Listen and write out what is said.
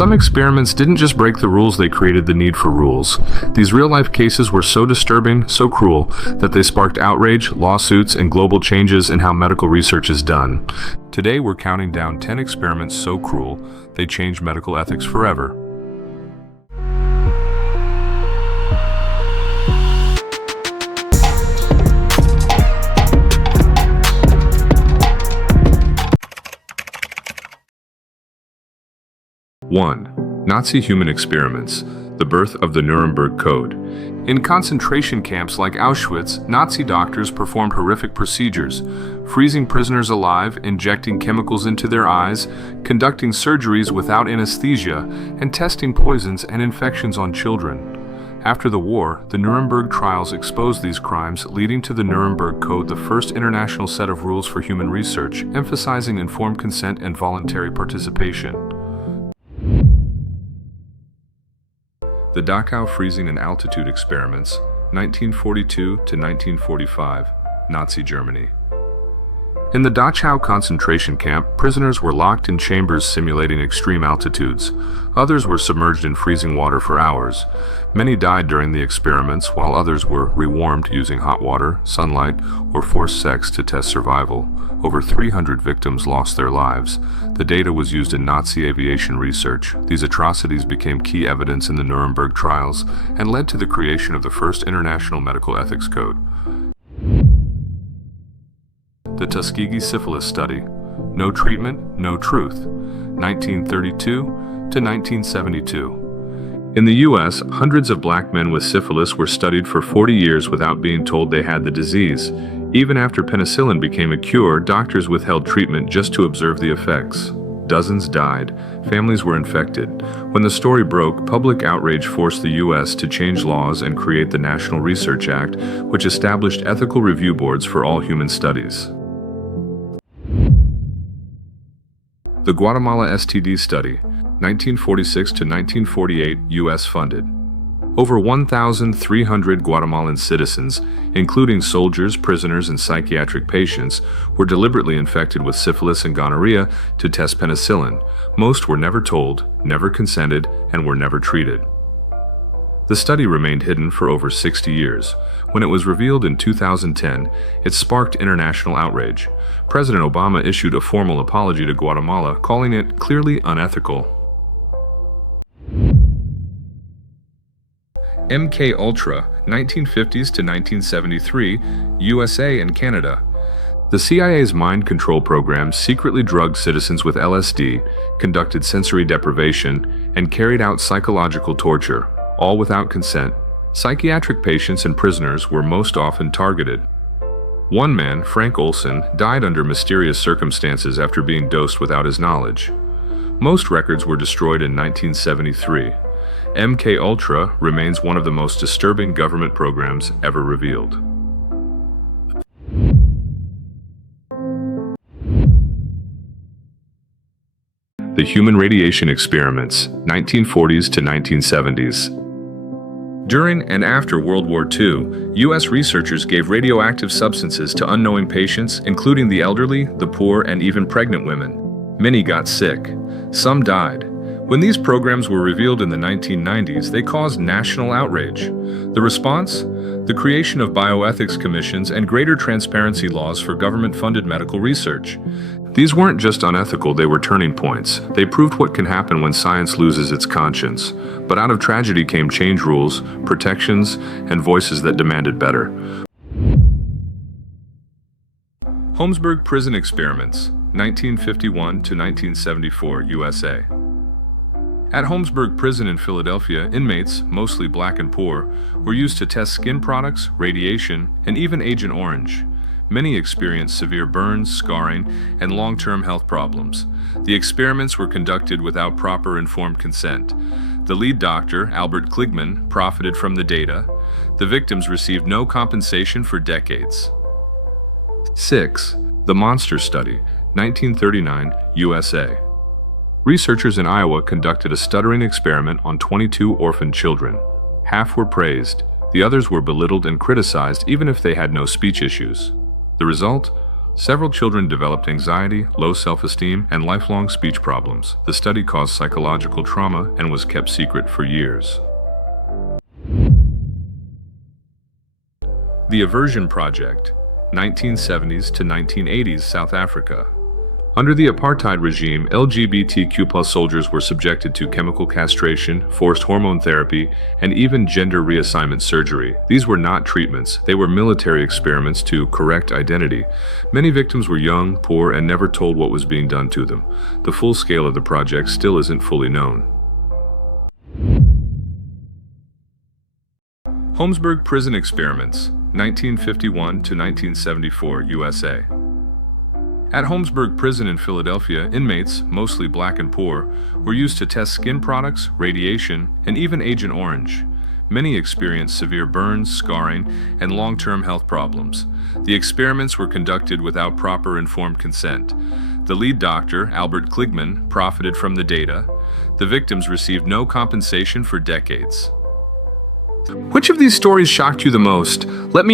Some experiments didn't just break the rules, they created the need for rules. These real-life cases were so disturbing, so cruel, that they sparked outrage, lawsuits, and global changes in how medical research is done. Today, we're counting down 10 experiments so cruel, they changed medical ethics forever. One, Nazi human experiments, the birth of the Nuremberg Code. In concentration camps like Auschwitz, Nazi doctors performed horrific procedures, freezing prisoners alive, injecting chemicals into their eyes, conducting surgeries without anesthesia, and testing poisons and infections on children. After the war, the Nuremberg trials exposed these crimes, leading to the Nuremberg Code, the first international set of rules for human research, emphasizing informed consent and voluntary participation. The Dachau freezing and altitude experiments, 1942 to 1945, Nazi Germany. In the Dachau concentration camp, prisoners were locked in chambers simulating extreme altitudes. Others were submerged in freezing water for hours. Many died during the experiments, while others were rewarmed using hot water, sunlight, or forced sex to test survival. Over 300 victims lost their lives. The data was used in Nazi aviation research. These atrocities became key evidence in the Nuremberg trials and led to the creation of the first International Medical Ethics Code. The Tuskegee Syphilis Study, No Treatment, No Truth, 1932 to 1972. In the U.S., hundreds of black men with syphilis were studied for 40 years without being told they had the disease. Even after penicillin became a cure, doctors withheld treatment just to observe the effects. Dozens died. Families were infected. When the story broke, public outrage forced the U.S. to change laws and create the National Research Act, which established ethical review boards for all human studies. The Guatemala STD Study, 1946 to 1948, U.S. funded. Over 1,300 Guatemalan citizens, including soldiers, prisoners, and psychiatric patients, were deliberately infected with syphilis and gonorrhea to test penicillin. Most were never told, never consented, and were never treated. The study remained hidden for over 60 years. When it was revealed in 2010, it sparked international outrage. President Obama issued a formal apology to Guatemala, calling it clearly unethical. MK-Ultra, 1950s to 1973, USA and Canada. The CIA's mind control program secretly drugged citizens with LSD, conducted sensory deprivation, and carried out psychological torture, all without consent. Psychiatric patients and prisoners were most often targeted. One man, Frank Olson, died under mysterious circumstances after being dosed without his knowledge. Most records were destroyed in 1973. MK-Ultra remains one of the most disturbing government programs ever revealed. The Human Radiation Experiments, 1940s to 1970s. During and after World War II, U.S. researchers gave radioactive substances to unknowing patients, including the elderly, the poor, and even pregnant women. Many got sick. Some died. When these programs were revealed in the 1990s, they caused national outrage. The response? The creation of bioethics commissions and greater transparency laws for government-funded medical research. These weren't just unethical, they were turning points. They proved what can happen when science loses its conscience. But out of tragedy came change rules, protections, and voices that demanded better. Holmesburg Prison Experiments, 1951 to 1974, USA. At Holmesburg Prison in Philadelphia, inmates, mostly black and poor, were used to test skin products, radiation, and even Agent Orange. Many experienced severe burns, scarring, and long-term health problems. The experiments were conducted without proper informed consent. The lead doctor, Albert Kligman, profited from the data. The victims received no compensation for decades. 6. The Monster Study, 1939, USA. Researchers in Iowa conducted a stuttering experiment on 22 orphaned children. Half were praised. The others were belittled and criticized even if they had no speech issues. The result? Several children developed anxiety, low self-esteem, and lifelong speech problems. The study caused psychological trauma and was kept secret for years. The Aversion Project, 1970s to 1980s, South Africa. Under the apartheid regime, LGBTQ+ soldiers were subjected to chemical castration, forced hormone therapy, and even gender reassignment surgery. These were not treatments, they were military experiments to correct identity. Many victims were young, poor, and never told what was being done to them. The full scale of the project still isn't fully known. Holmesburg Prison Experiments, 1951 to 1974, USA. At Holmesburg Prison in Philadelphia, inmates, mostly black and poor, were used to test skin products, radiation, and even Agent Orange. Many experienced severe burns, scarring, and long-term health problems. The experiments were conducted without proper informed consent. The lead doctor, Albert Kligman, profited from the data. The victims received no compensation for decades. Which of these stories shocked you the most? Let me know.